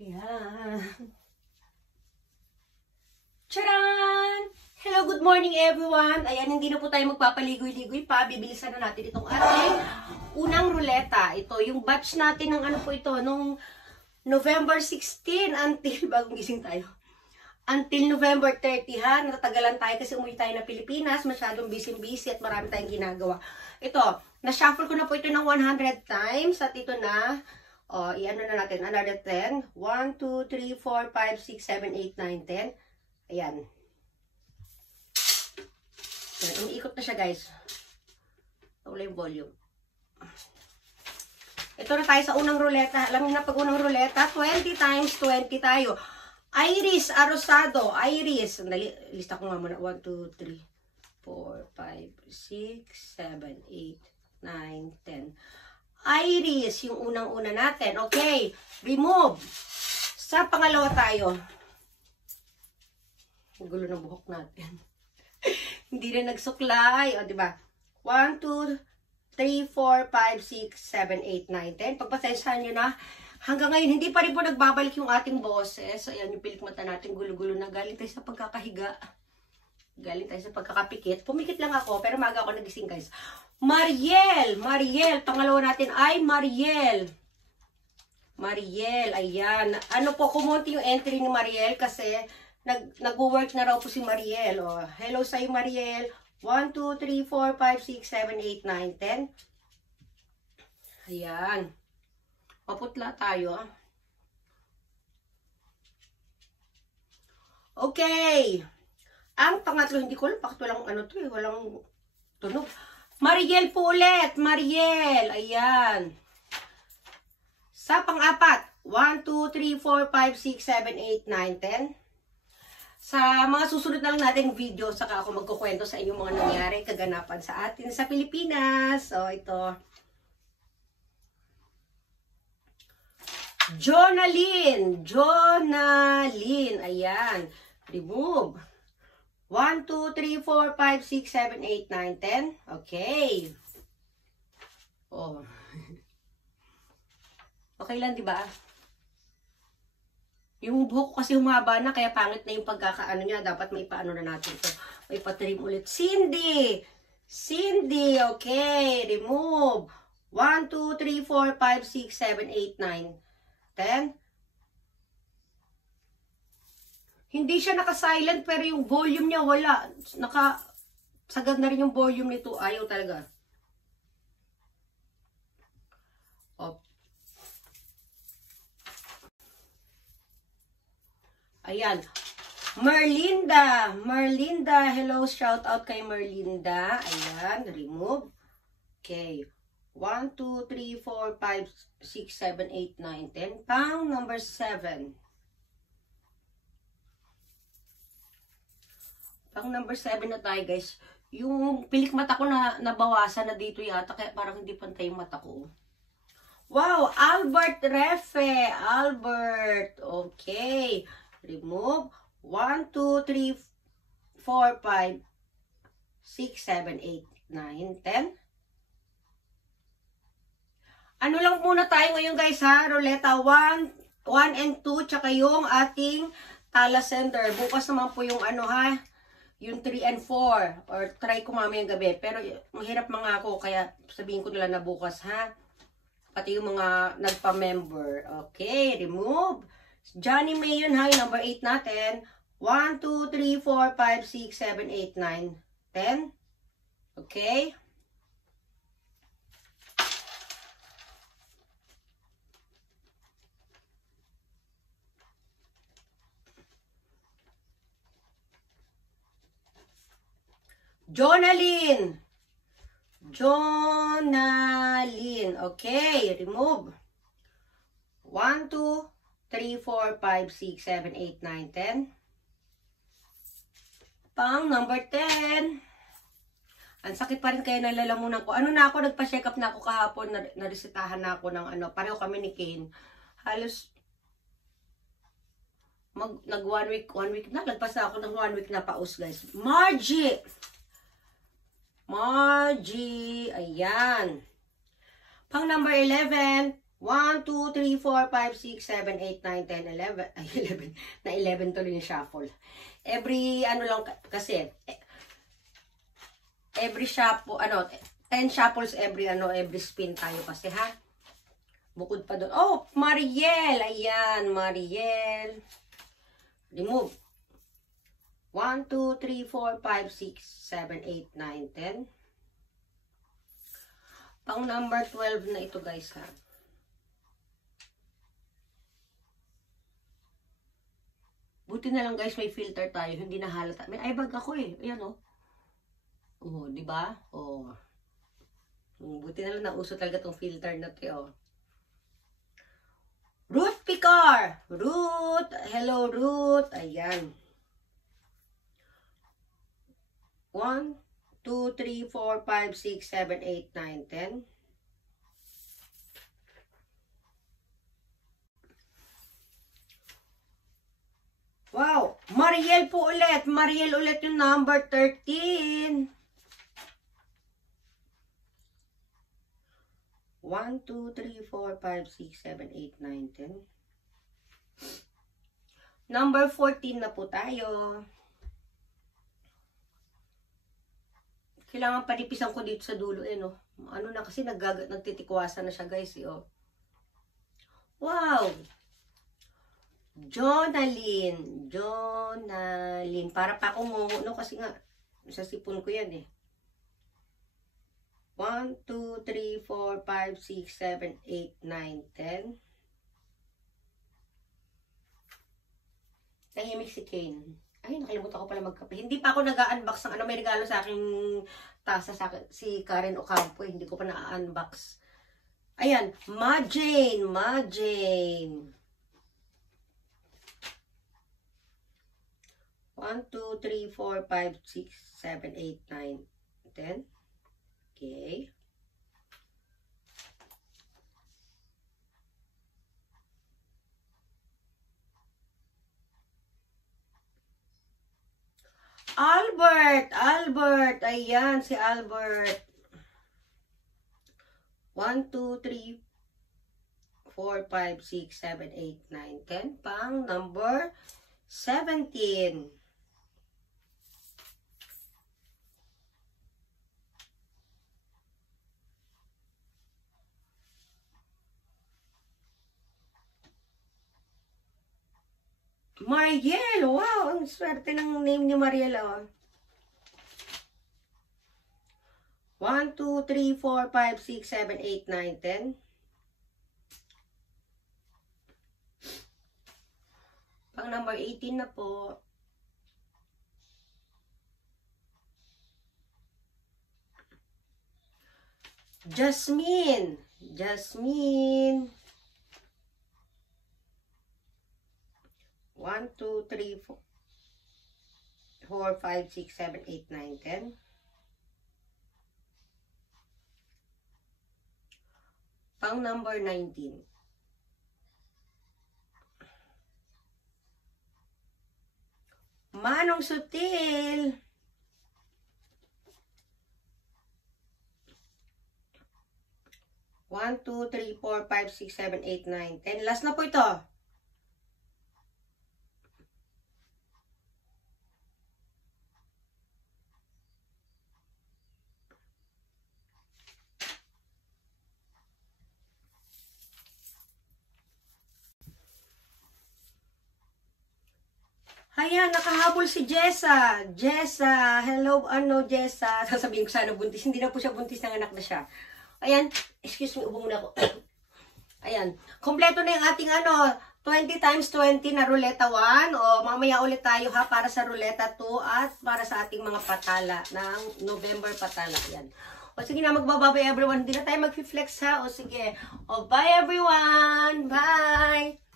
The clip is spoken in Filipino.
Ayan. Charan! Hello, good morning everyone. Ayan, hindi na po tayo magpapaligoy-ligoy pa. Bibilisan na natin itong ating unang ruleta. Ito, yung batch natin ng ano po ito, nung November 16 until, bagong gising tayo, until November 30 ha. Natagalan tayo kasi umuwi tayo na Pilipinas. Masyadong busy-busy at marami tayong ginagawa. Ito, na-shuffle ko na po ito ng 100 times at ito na, i-ano na natin, another 10. 1, 2, 3, 4, 5, 6, 7, 8, 9, 10. Ayan. Umiikot na siya, guys. Wala yung volume. Ito na tayo sa unang ruleta. Alam niyo na pag unang ruleta, 20 times 20 tayo. Iris Arosado. Iris. Lista ko nga muna. 1, 2, 3, 4, 5, 6, 7, 8, 9, 10. Iris, yung unang-una natin. Okay. Remove. Sa pangalawa tayo. Ang gulo ng buhok natin. Hindi na nagsuklay. O, diba? 1, 2, 3, 4, 5, 6, 7, 8, 9, 10. Pagpasensyahan nyo na. Hanggang ngayon, hindi pa rin po nagbabalik yung ating boses. Ayan, yung pilikmata natin, gulo-gulo na. Galing tayo sa pagkakahiga. Galing tayo sa pagkakapikit. Pumikit lang ako, pero maaga ako nagising, guys. Mariel! Mariel! Pangalawa natin ay Mariel. Mariel, ayan. Ano po, kumunti yung entry ni Mariel kasi nag-work na raw po si Mariel. Oh, hello sa'yo, Mariel. 1, 2, 3, 4, 5, 6, 7, 8, 9, 10. Ayan. Maputla tayo. Okay. Ang pangatlo, hindi ko alam, bakit walang ano to eh, walang tunog. Mariel po ulit. Mariel. Ayan. Sa pang-apat. 1, 2, 3, 4, 5, 6, 7, 8, 9, 10. Sa mga susunod na lang natin video, saka ako magkukwento sa inyo mga nangyari, kaganapan sa atin sa Pilipinas. So, ito. Jonalyn. Jonalyn. Ayan. Remove. 1, 2, 3, 4, 5, 6, 7, 8, 9, 10. Okay. Oh. Okay lang, di ba? Yung buhok kasi humaba na, kaya pangit na yung pagkakaano niya. Dapat may paano na natin ito. May patrim ulit. Cindy! Cindy! Okay. Remove. 1, 2, 3, 4, 5, 6, 7, 8, 9, 10. Hindi siya naka-silent pero yung volume niya wala. Sagad na rin yung volume nito. Ayaw talaga. Op. Ayan. Merlinda. Merlinda. Hello. Shout out kay Merlinda. Ayan. Remove. Okay. 1, 2, 3, 4, 5, 6, 7, 8, 9, 10. Pang number 7. Pang number 7 na tayo, guys. Yung pilik mata ko na nabawasan na dito yata. Kaya parang hindi pantay yung mata ko. Wow! Albert Refe. Albert. Okay. Remove. 1, 2, 3, 4, 5, 6, 7, 8, 9, 10. Ano lang muna tayo ngayon, guys, ha? Ruleta 1 and 2. Tsaka yung ating tala sender. Bukas naman po yung ano, ha? Yung 3 and 4, or try ko mamayang gabi. Pero mahirap mga ako, kaya sabihin ko nila na bukas, ha? Pati yung mga nagpa-member. Okay, remove. Johnny May yun, ha? Yung number 8 natin. 1, 2, 3, 4, 5, 6, 7, 8, 9, 10. Okay. Jonalyn. Jonalyn. Okay, remove. 1, 2, 3, 4, 5, 6, 7, 8, 9, 10. Pang number 10. Ang sakit pa rin kaya nalalamunan ko. Ano na ako, nagpa-check up na ako kahapon, naresetahan na ako ng ano, pareho kami ni Kane. Halos nag 1 week na, lagpas na ako ng 1 week na paus, guys. Margie. Margie. Ayan. Pang number 11. 1, 2, 3, 4, 5, 6, 7, 8, 9, 10, 11. Ay, 11. Na 11 tuloy yung shuffle. Every, ano lang, kasi, every shuffle, 10 shuffles every spin tayo kasi, ha? Bukod pa doon. Oh, Mariel! Ayan, Mariel. Remove. 1, 2, 3, 4, 5, 6, 7, 8, 9, 10. Pang number 12 na ito, guys, ha? Buti na lang, guys, may filter tayo. Hindi na halata. May eyebag ako eh. Ayan, oh. Oh, di ba? Oh. Buti na lang nauso talaga tong filter na to, oh. Ruth Picar! Ruth! Hello, Ruth! Ayan. 1, 2, 3, 4, 5, 6, 7, 8, 9, 10. Wow! Mariel po ulit. Mariel ulit yung number 13. 1, 2, 3, 4, 5, 6, 7, 8, 9, 10. Number 14 na po tayo. Kailangan panipisan ko dito sa dulo, eh, no? Ano na kasi, nagtitikwasan na siya, guys, eh, oh. Wow! Jonaline. Para pa akong no, kasi nga, sa sipon ko yan, eh. 1, 2, 3, 4, 5, 6, 7, 8, 9, 10. Tahimik si Kane. Ay, nakalimutan ko pala magkape. Hindi pa ako nag-unbox ng may regalo sa aking tasa sa si Karen Ocampo. Hindi ko pa na-unbox. Ayan, Majane. 1, 2, 3, 4, 5, 6, 7, 8, 9, 10. Okay. Albert. Ayan, si Albert. 1, 2, 3, 4, 5, 6, 7, 8, 9, 10. Pang number 17. Mariel, wow, ang swerte ng name ni Mariel, oh. 1, 2, 3, 4, 5, 6, 7, 8, 9, 10. Pang number 18 na po. Jasmine. 1, 2, 3, 4, 5, 6, 7, 8, 9, 10. Pang number 19. Manong Sutil. 1, 2, 3, 4, 5, 6, 7, 8, 9, 10. Last na po ito. Ayan, nakahabol si Jessa. Hello, Jessa. Sasabihin ko sana buntis. Hindi na po siya buntis, nanganak na siya. Ayan, excuse me, ubo muna ako. Ayan, kompleto na yung ating 20 times 20 na ruleta 1. O, mamaya ulit tayo ha, para sa ruleta 2 at para sa ating mga patala ng November patala. Ayan. O sige na, magbababay everyone. Hindi na tayo mag-flex ha. O sige. O, bye everyone. Bye.